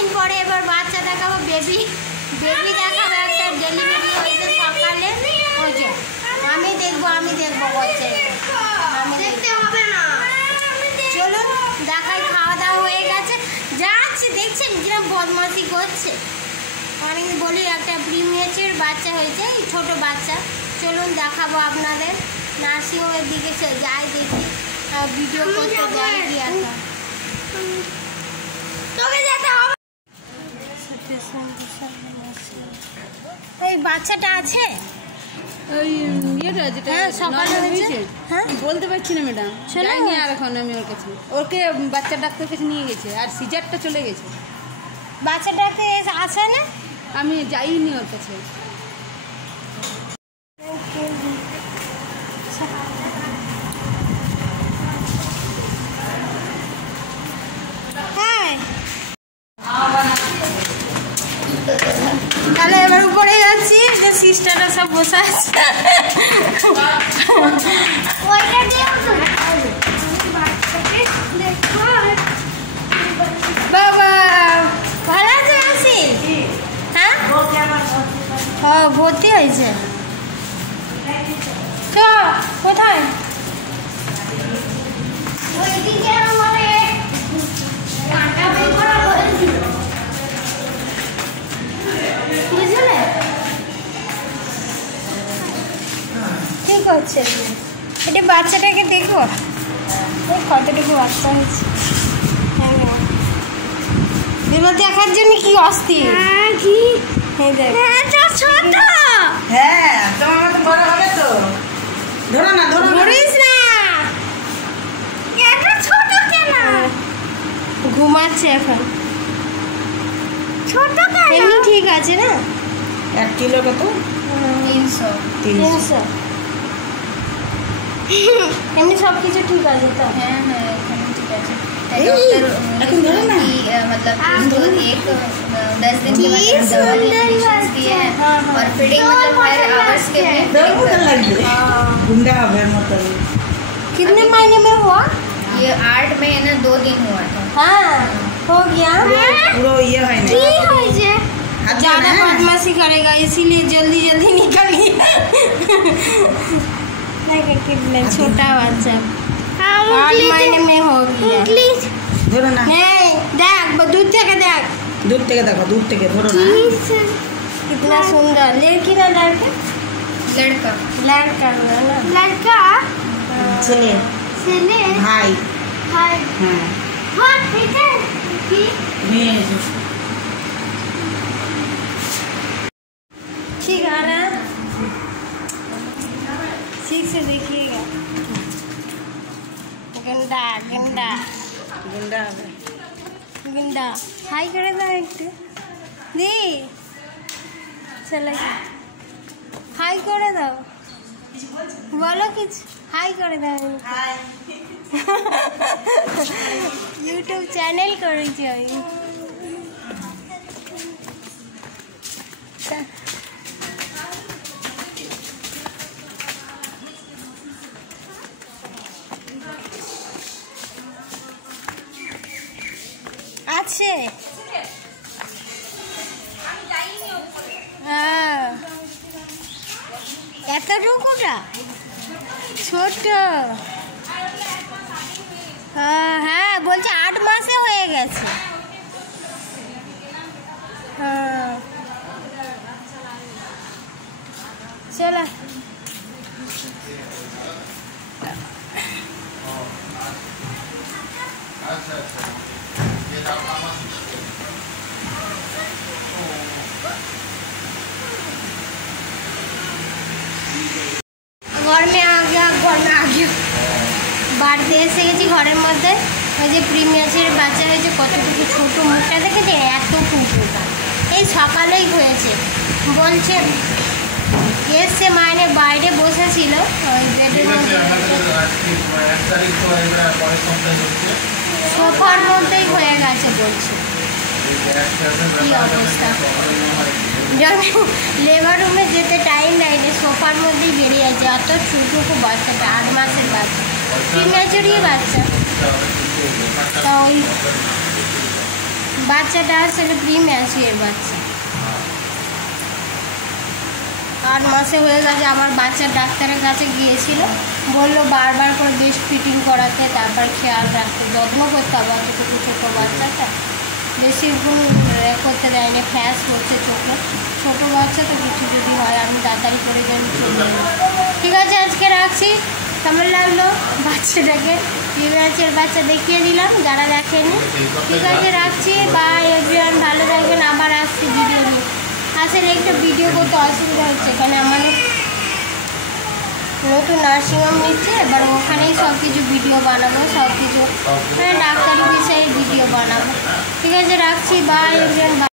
দিন পরে এবার বাচ্চা দেখাবো, বেবি দেখাবো। একটা ডেলিভারি হয়েছে সকালে, ওই যে আমি দেখবো হচ্ছে, আমি দেখতে হবে না। চলুন দেখাই। খাওয়া দাওয়া হয়ে গেছে, যাচ্ছে দেখছেন কিরম বদমাশি করছে। অনেক বলি একটা প্রিমিয়ারের বাচ্চা হয়েছে, ছোট বাচ্চা। চলুন দেখাবো আপনাদের। নার্সিংহোমের দিকে যাই, দেখি ভিডিও করতে যাই কি একটা। তোকে যেতে হবে। এই বাচ্চাটা আছে ওই ইয়েটা যেটা সকালে হয়েছে। হ্যাঁ বলতে পারছি না ম্যাডাম, যাইনি আর এখন আমি ওর কাছে। ওকে বাচ্চা ডাক্তার কাছে নিয়ে গেছে, আর সিজারটা চলে গেছে। বাচ্চাটাতে আছে না? আমি যাইনি ওর কাছে। তাহলে এবার উপরে যাচ্ছি, যে সিস্টাররা সব বসে আছে। বাবা ভালো আছে আসি? হ্যাঁ ও ভর্তি হয়েছে। চ কোথায়? ঠিক হচ্ছে, এটা বাচ্চাটাকে দেখবো কতটুকু বাচ্চা হয়েছে। এবার দেখার জন্য কি অস্থির। কি ছোট, হ্যাঁ তোমার মতো বড় হবে তো। ধরো না, ধরিস না। ছোট কেন? ঘুমাচ্ছে এখন। ছোট এমনি ঠিক আছে না? 1 কিলো কত? 300। এমনি সব কিছু ঠিক আছে তো? হ্যাঁ এখানে ঠিক আছে। এখন ধরো না, मतलब एक 10 दिन के बाद दवा इंजेक्शन दिए हैं और फीडिंग मतलब हर आवर्स के में गुंडा है मतलब। कितने महीने में हुआ? ये 8 महीने 2 दिन हुआ था। हाँ हो गया। पूरा ये है ना, ज़्यादा बदमाशी करेगा इसीलिए जल्दी निकल गया। कितना छोटा बच्चा, 8 महीने में हो गया। ধরো না, नहीं देख दूध থেকে देख, दूध থেকে দেখো, दूध থেকে ধরো না। कितना सुंदर। लड़की ना लड़का? लड़का लड़का ना लड़का। ছেলে ভাই। हाय হ্যাঁ हाँ ठीक है মেয়ে। ठीक आ रहा है, ठीक से देखिएगा। गंदा गंदा গুন্ডা হবে। गंदा। हाय करे दाও একটু দি, চলে হাই করে দাও, বলো কিছু, হাই করে দাও। ইউটিউব চ্যানেল করেছি আমি। আছে হ্যাঁ, এতটুকুটা ছোট। হ্যাঁ বলছে 8 মাসে হয়ে গেছে। হ্যাঁ চলো घर में आ गया, বাড়িতে এসে গেছি ঘরের মধ্যে। ওই যে প্রিমিয়ারের বাচ্চা হয়েছে, কতটুকু ছোট, মুখটা দেখেছে এত কুকুরটা। এই সকালেই হয়েছে। বলছে এসে মাইনে বাইরে বসেছিল ওই বেডের মধ্যে, সোফার মধ্যেই হয়ে গেছে বলছে। কি অবস্থা, লেবার রুমে যেতে টাইম লাগবে, সোফার মধ্যেই বেরিয়ে আছে। অত ছোটটুকু বাচ্চাটা, 8 মাসের বাচ্চা, প্রিম্যাচুরই বাচ্চা। তা ওই বাচ্চাটা আসলে প্রি ম্যাচিওর বাচ্চা, 8 মাসে হয়ে গেছে। আমার বাচ্চার ডাক্তারের কাছে গিয়েছিল, বললো বারবার করে বেস্ট ফিটিং করাতে, তারপর খেয়াল রাখতে, যত্ন করতে হবে। অতটুকু ছোটো বাচ্চাটা বেশি করতে দেয়নি, ফ্যাস হচ্ছে চোখে, ছোটো বাচ্চা তো কিছু যদি হয় আমি তাড়াতাড়ি করে যেন চলে যাবো। ঠিক আছে, আজকে রাখছি। কেমন লাগলো বাচ্চাটাকে? প্রি ম্যাচিওর বাচ্চা দেখিয়ে দিলাম যারা দেখেনি। ঠিক আছে, রাখছি। বাই এভরিওয়ান, ভালো থাকবেন। আবার আসছি ভিডিও নিয়ে। আসলে একটা ভিডিও করতে অসুবিধা হচ্ছে, এখানে আমার নতুন নার্সিংহোম নিচ্ছে, এবার ওখানেই সব কিছু ভিডিও বানাবো, সব কিছু ডাক্তারি বিষয়ে ভিডিও বানাবো। ঠিক আছে, রাখছি। By everyone.